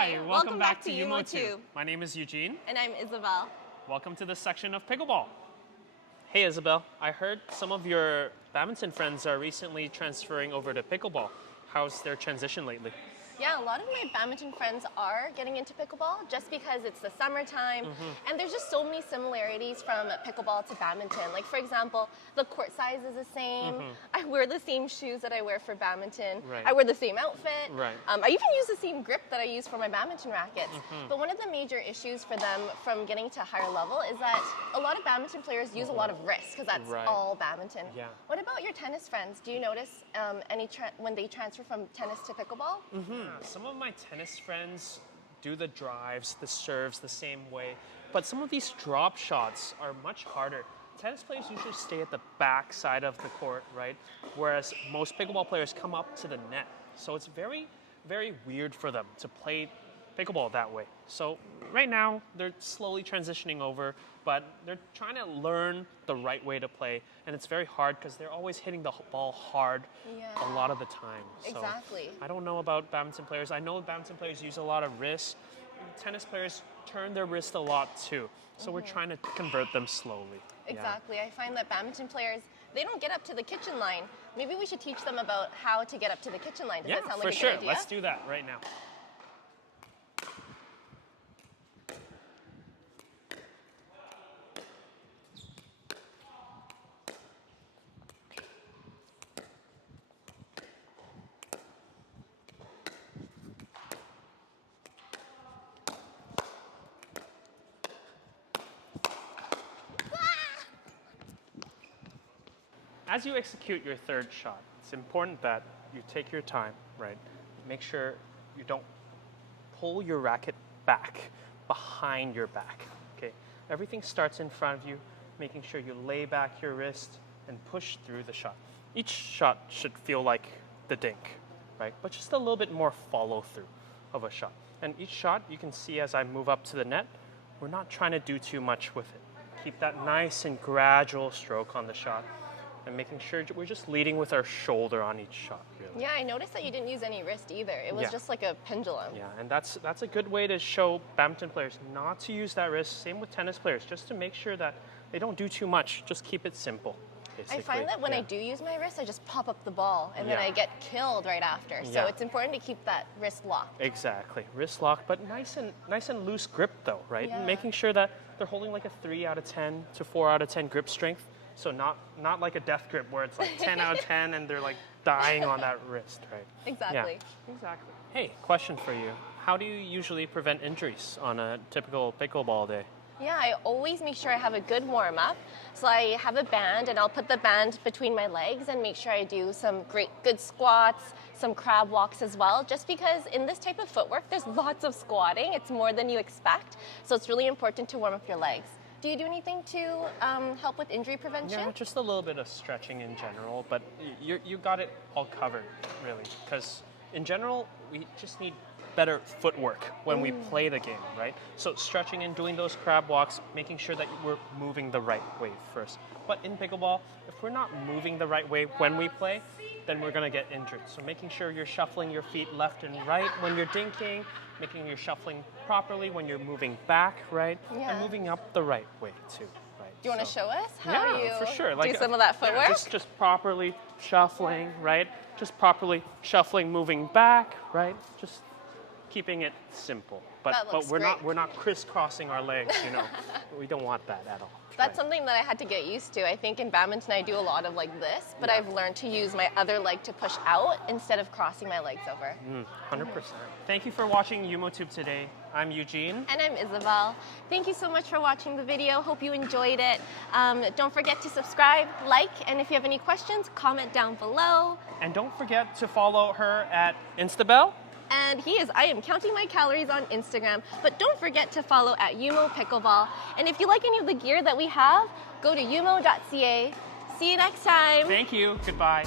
Hi, welcome back to YUMO. My name is Eugene. And I'm Isabelle. Welcome to this section of pickleball. Hey Isabelle, I heard some of your badminton friends are recently transferring over to pickleball. How's their transition lately? Yeah, a lot of my badminton friends are getting into pickleball just because it's the summertime and there's just so many similarities from pickleball to badminton. Like for example, the court size is the same. I wear the same shoes that I wear for badminton. Right. I wear the same outfit. Right. I even use the same grip that I use for my badminton rackets. But one of the major issues for them from getting to a higher level is that a lot of badminton players use a lot of wrist because that's all badminton. Yeah. What about your tennis friends? Do you notice when they transfer from tennis to pickleball? Some of my tennis friends do the drives, the serves the same way, but some of these drop shots are much harder. Tennis players usually stay at the back side of the court, right? Whereas most pickleball players come up to the net. So it's very, very weird for them to play pickleball that way. So right now, they're slowly transitioning over, but they're trying to learn the right way to play. And it's very hard because they're always hitting the ball hard a lot of the time. Exactly. So I don't know about badminton players. I know badminton players use a lot of wrist. Tennis players turn their wrist a lot too. So we're trying to convert them slowly. Exactly. I find that badminton players, they don't get up to the kitchen line. Maybe we should teach them about how to get up to the kitchen line. Does that sound like a good idea? Let's do that right now. As you execute your third shot, it's important that you take your time, right? Make sure you don't pull your racket back behind your back, okay? Everything starts in front of you, making sure you lay back your wrist and push through the shot. Each shot should feel like the dink, right? But just a little bit more follow through of a shot. And each shot, you can see as I move up to the net, we're not trying to do too much with it. Keep that nice and gradual stroke on the shot. And making sure we're just leading with our shoulder on each shot, really. Yeah, I noticed that you didn't use any wrist either. It was just like a pendulum. Yeah, and that's a good way to show badminton players not to use that wrist. Same with tennis players, just to make sure that they don't do too much. Just keep it simple, basically. I find that when I do use my wrist, I just pop up the ball, and then I get killed right after. So it's important to keep that wrist locked. Exactly, wrist lock, but nice and loose grip though, right? Yeah. And making sure that they're holding like a 3 out of 10 to 4 out of 10 grip strength. So not like a death grip where it's like 10 out of 10 and they're like dying on that wrist, right? Exactly. Yeah, exactly. Hey, question for you. How do you usually prevent injuries on a typical pickleball day? Yeah, I always make sure I have a good warm-up. So I have a band, and I'll put the band between my legs and make sure I do some good squats, some crab walks as well, just because in this type of footwork, there's lots of squatting. It's more than you expect. So it's really important to warm up your legs. Do you do anything to help with injury prevention? Yeah, just a little bit of stretching in general, but you got it all covered, really. Because in general, we just need better footwork when we play the game, right? So stretching and doing those crab walks, making sure that we're moving the right way first. But in pickleball, if we're not moving the right way when we play, then we're going to get injured. So making sure you're shuffling your feet left and right when you're dinking, making you're shuffling properly when you're moving back, right? Yeah. And moving up the right way too, right? Do you want to show us how you for sure. do some of that footwork? Just properly shuffling, right? Just properly shuffling, moving back, right? Just keeping it simple. But we're not crisscrossing our legs, you know. We don't want that at all. That's something that I had to get used to. I think in badminton I do a lot of like this, but I've learned to use my other leg to push out instead of crossing my legs over. 100%. Thank you for watching YumoTube today. I'm Eugene. And I'm Isabelle. Thank you so much for watching the video. Hope you enjoyed it. Don't forget to subscribe, like, and if you have any questions, comment down below. And don't forget to follow her at Isabelle. And I am counting my calories on Instagram, but don't forget to follow at Yumo Pickleball. And if you like any of the gear that we have, go to YUMO.CA. See you next time. Thank you. Goodbye.